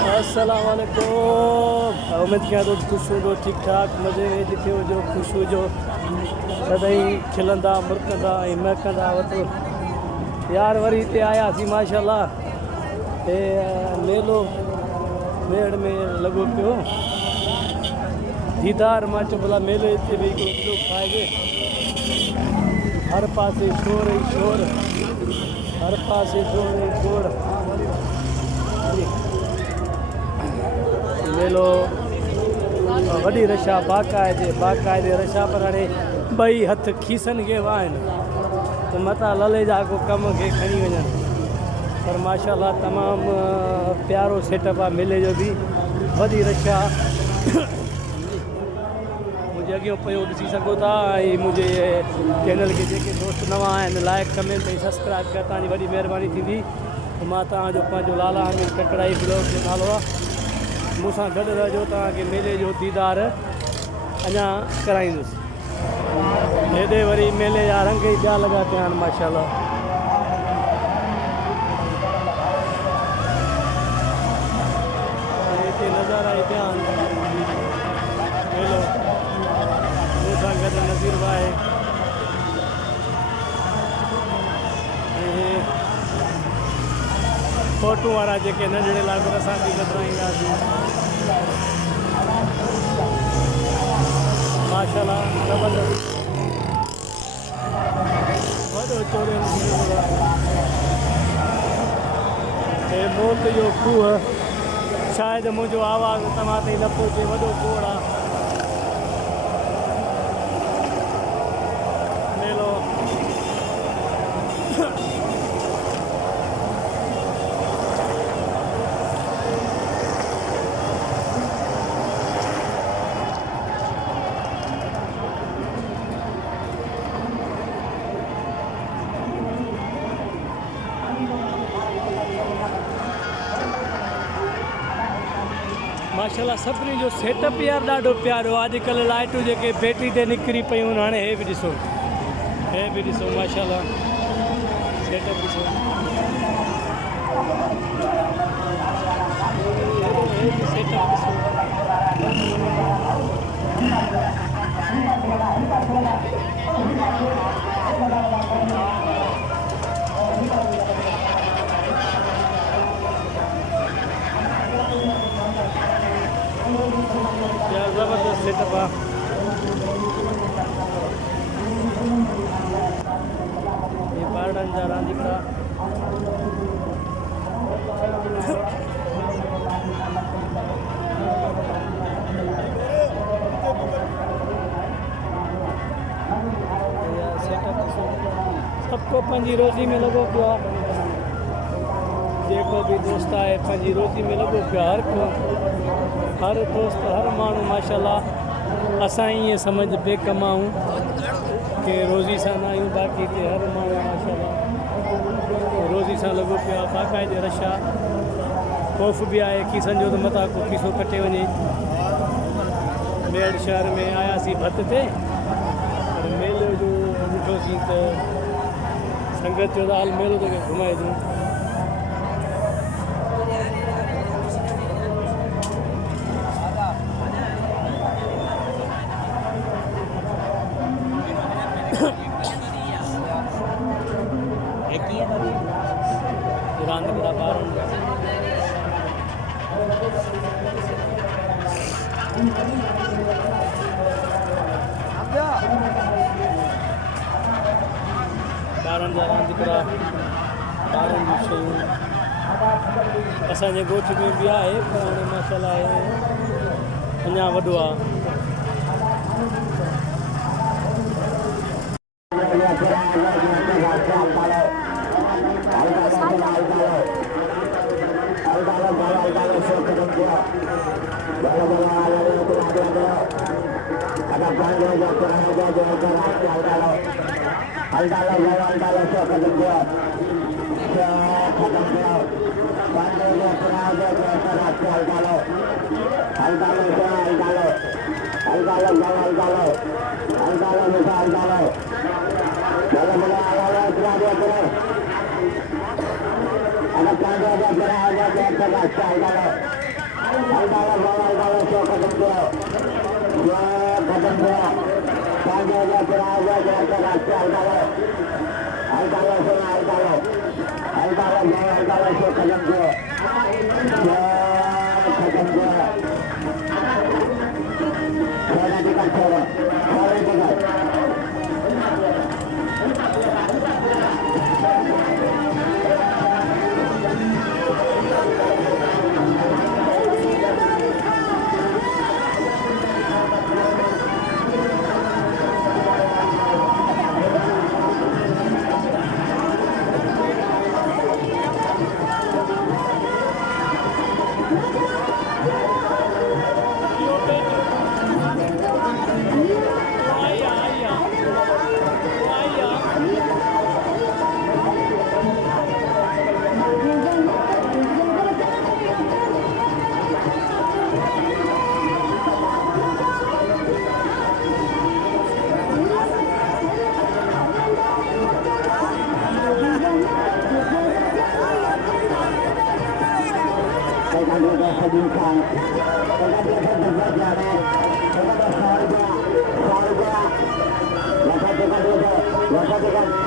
अस्सलाम वालेकुम। उम्मीद कयां तो खुश हुजो, ठीक ठाक मज़े में जिथे हुजो, खुश हुजो, सदाई खिलंदा मुरकंदा ऐं महकंदा वठो। यार वरी हिते आयासीं माशाल्लाह, हे मेलो मेड़ में लॻो पियो दीदार। मां चयो भला मेले हिते बि हिकिड़ो खाइजे। हर पासे शोर ई शोर, हर पासे शोर ई शोर। मेलो वॾी रशा बाक़ाइदे रशा, पर हाणे ॿई हथ खीसनि खे आहिनि त मथां लले जा को कम खे खणी वञनि। पर माशाल्लाह तमामु प्यारो सेटअप आहे मेले जो बि, वॾी रशा। मुंहिंजे अॻियां पियो ॾिसी सघो था। ऐं मुंहिंजे चैनल खे जेके दोस्त नवां आहिनि लाइक कमेंट ऐं सब्सक्राइब कयो, तव्हांजी वॾी महिरबानी थींदी। मां तव्हांजो पंहिंजो लाला अमीर ककड़ाई ब्लॉग जो नालो आहे। मूंसां गॾु रहिजो, तव्हांखे मेले जो दीदार अञा कराईंदुसि। हेॾे वरी मेले जा रंग ई ॿिया लॻा पिया आहिनि माशाल्लाह। हिते नज़ारा ई पिया आहिनि। मेलो मूंसां गॾु नज़ीर भाई ऐं फोटू वारा जेके नंढड़े लाइ असां बि गॾराईंदासीं माशाल्लाह। ज़बरदस्त वॾो चोरियल हे मौत जो खूह, शायदि मुंहिंजो आवाज़ तव्हां ताईं न पहुचे। वॾो खोड़ आहे मेलो। माशाल्लाह सभिनी जो सेटअप यार ॾाढो प्यारो। अॼुकल्ह लाइटूं जेके बैटरी ते निकिरी पियूं आहिनि, हाणे हे बि ॾिसो, हे बि ॾिसो माशाल्लाह सेटअप ॾिसो। हे बि सेटअप ॾिसो। यार ज़बरदस्त सेटअप आहे। ये ॿारनि जा रांदीका सबको पंहिंजी रोज़ी में लॻो पियो आहे। जेको बि दोस्त आहे पंहिंजी रोज़ी में लॻो पियो आहे। हर दोस्त हर माण्हू माशाल्लाह। असां ईअं सम्झ पे कमाऊं कि रोज़ी सां न आहियूं, बाक़ी हिते हर माण्हू माशाल्लाह रोज़ी सां लॻो पियो आहे। बाक़ाइदे रशा ख़ौफ़ बि आहे खीसनि जो, त मथां को खीसो कटे वञे। मेड़ शहर में आयासीं भत ते, पर मेले जो ॾिठोसीं त संगत जो त हाल मेलो त घुमाए ॾियूं। रांदीका ॿारनि जा रांदीका, ॿारनि जूं शयूं असांजे ॻोठ में बि आहे, पर हाणे माशाल्लाह अञा वॾो आहे। Lakukan